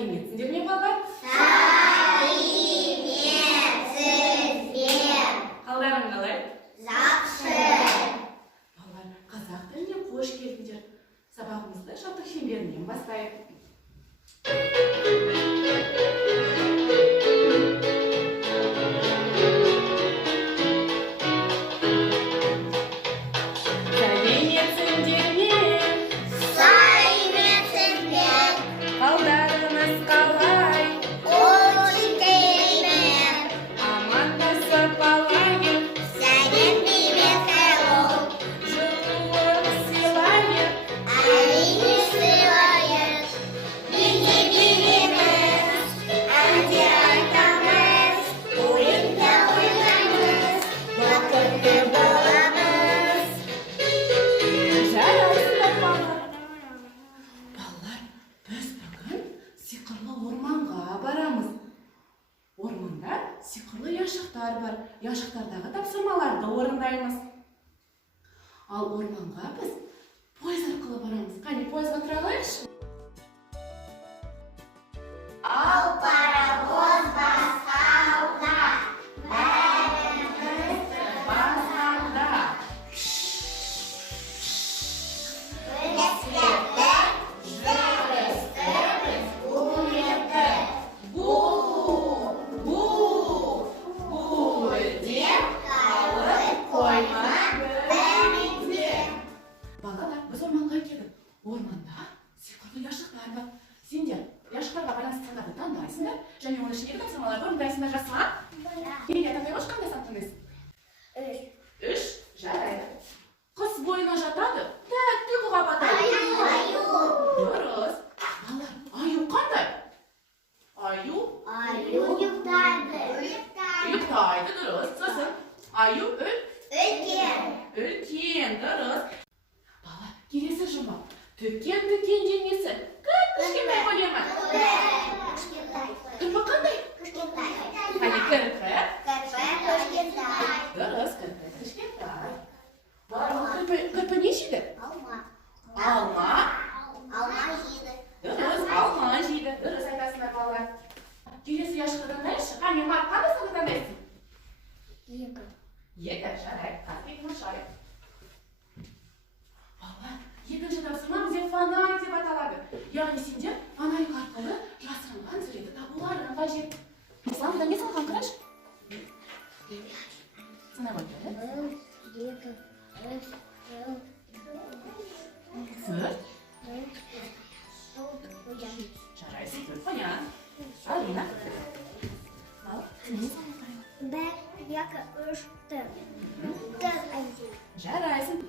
сәлеметсіңдер ме балалар? Сәлеметсіздер. Қалдарың қалай? Жақсы. Балалар, қазақ тіліне қош келдіңдер. Сабағымызды шаттық шеңберінен бастайық. Қалдарыңыз қалай? Амандасып алайық. Сәлем берейік. Жылуын сыйлайық. Әрине сыйлайық. Бірге береміз, әнде айтамыз, ойында ойнаймыз, бақытты боламыз. Жарайсыздар балалар. Балалар, біз бүгін сиқырлы орманға барамыз. Орманда сиқырлы яшықтар бар. Яшықтардағы тапсырмаларды орындаймыз. Ал орманға біз пойыз арқылы барамыз. Қане, пойызға тұра алайықшы. Ал паровоз бастауда, бәріміз Басқанда. Өстікті, жүрістіміз, ұйықты. Бу, бу, бу деп қалып қойма бәрінде. Балалар, біз орманға келдік. Орманда сиқырлы яшықтар бар. Сендер яшықтарға байланысты сандарды таңдайсыңдар, және оның ішіндегі тапсырмаларды орындайсыңдар. Жақсы ма? Менде таңдай қойшы, қандай сан таңдайсың? 3. Жарайды. Қыс бойына жатады, тәтті ұйқыға батады. Дұрыс. Балалар, аю қандай? Аю Ұйықтайды. ұйықтайды, дұрыс. Сосын аю үлкен, дұрыс. Балалар, келесі жұмбақ. Түккен денесі. Кішкентай көлемі. Кірпі қандай? Қане, кірпі. Дұрыс, кірпі кішкентай. Балалар, кірпі не жейді? Алма. Дұрыс, алма жейді. Дұрыс айтасыңдар балалар. Келесі яшықты таңдайыншы. Қане, Марк, қандай санды таңдайсың? 2. Жарайды. Қазір ашайық. Балалар, екінші тапсырма бізде фонарик деп аталады. Яғни сендер фонарик арқылы жасырынған суретті табуларың қажет. Ислам, бұдан не салған қарашы? Сынай қой. 4. Жарайсың, 4 понятно. Ал, Лина. Ал, не салған Жарайсың.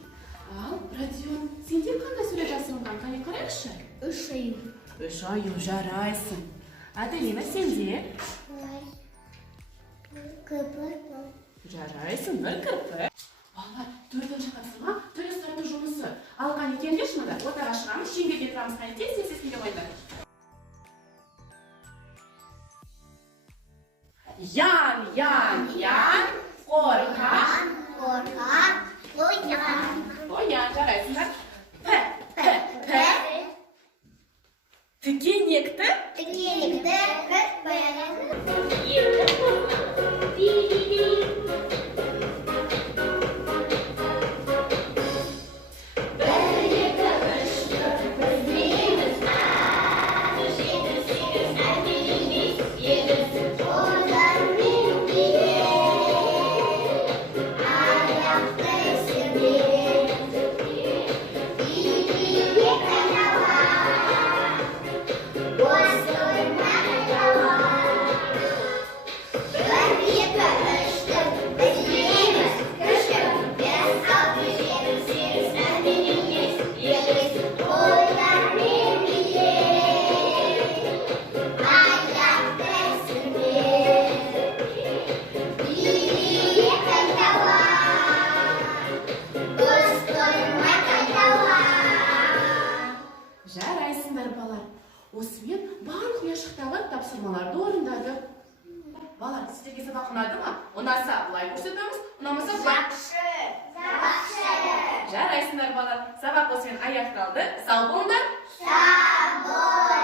Ал, Родион, сендер қандай сурет жасырынған? Қане қарайықшы? 3 аю, жарайсың. Аделина, сенде? Жарайсың, 1 кірпі. Балалар, 4-ші тапсырма тіл ұстарту жұмысы. Ал қане келдерші мұнда? Ортаға шығамыз, шеңберге тұрамыз. Қане тез күйде ойындар. Ян, қорқан, қоян, жарайсыңдар. Тікенекті, осымен барлық яшықтағы тапсырмаларды орындады. Балалар, сіздерге сабақ ұнады ма? Ұнаса былай көрсетеміз, ұнамаса жақсы. Жарайсыңдар балалар. Сабақ осымен аяқталды. Сау болыңдар. Сау бол.